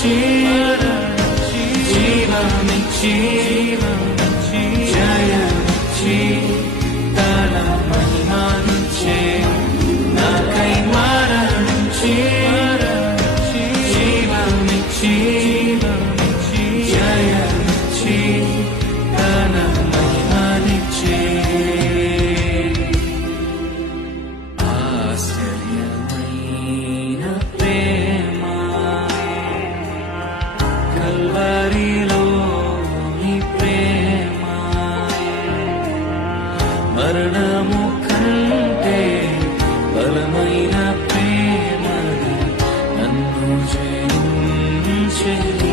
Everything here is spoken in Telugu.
జీవమిచ్చి జయమిచ్చి తన మహిమనిచ్చే నాకై మరణించి జీవమిచ్చి జయమిచ్చి తన మహిమనిచ్చే ఆశ్చర్యమైన ప్రేమ కల్వరిలోని ప్రేమ మరణము కంటే బలమైన ప్రేమని నన్ను జయించెను